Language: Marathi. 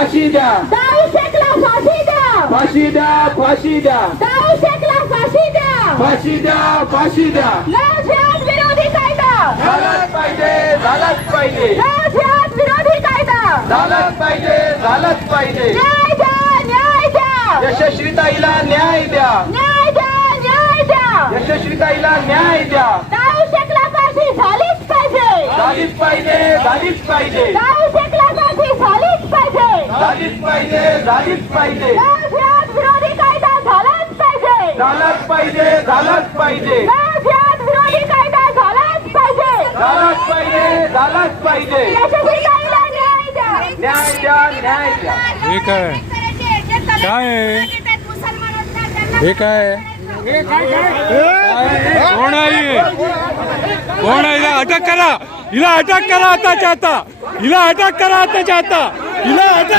फाशी द्या. दाऊ शेखला फाशी द्या. फाशी द्या फाशी द्या. दाऊ शेखला फाशी द्या. फाशी द्या फाशी द्या. नवजात विरोधी कायदा. झालंच पाहिजे झालंच पाहिजे. नवजात विरोधी कायदा. झालंच पाहिजे झालंच पाहिजे. न्याय द्या न्याय द्या. यशस्वीताईला न्याय द्या. न्याय द्या न्याय द्या. यशस्वीताईला न्याय द्या. दाऊ शेखला फाशी झालीच पाहिजे. झालीच पाहिजे झालीच पाहिजे. दाऊ शेखला फाशी झालीच पाहिजे झालीच पाहिजे झालीच पाहिजे. विरोधी कायदा झालाच पाहिजे. झालंच पाहिजे झालंच पाहिजे. विरोधी कायदा झालाच पाहिजे. झालंच पाहिजे झालंच पाहिजे. यशस्वीताईला न्याय द्या. न्याय द्या न्याय द्या. हे काय? काय आहे? हे काय? कोण आहे कोण आहे? हिला अटक करा. हिला अटक करा आताच्या आता. हिला अटक करा आताच्या आता. हिला अटक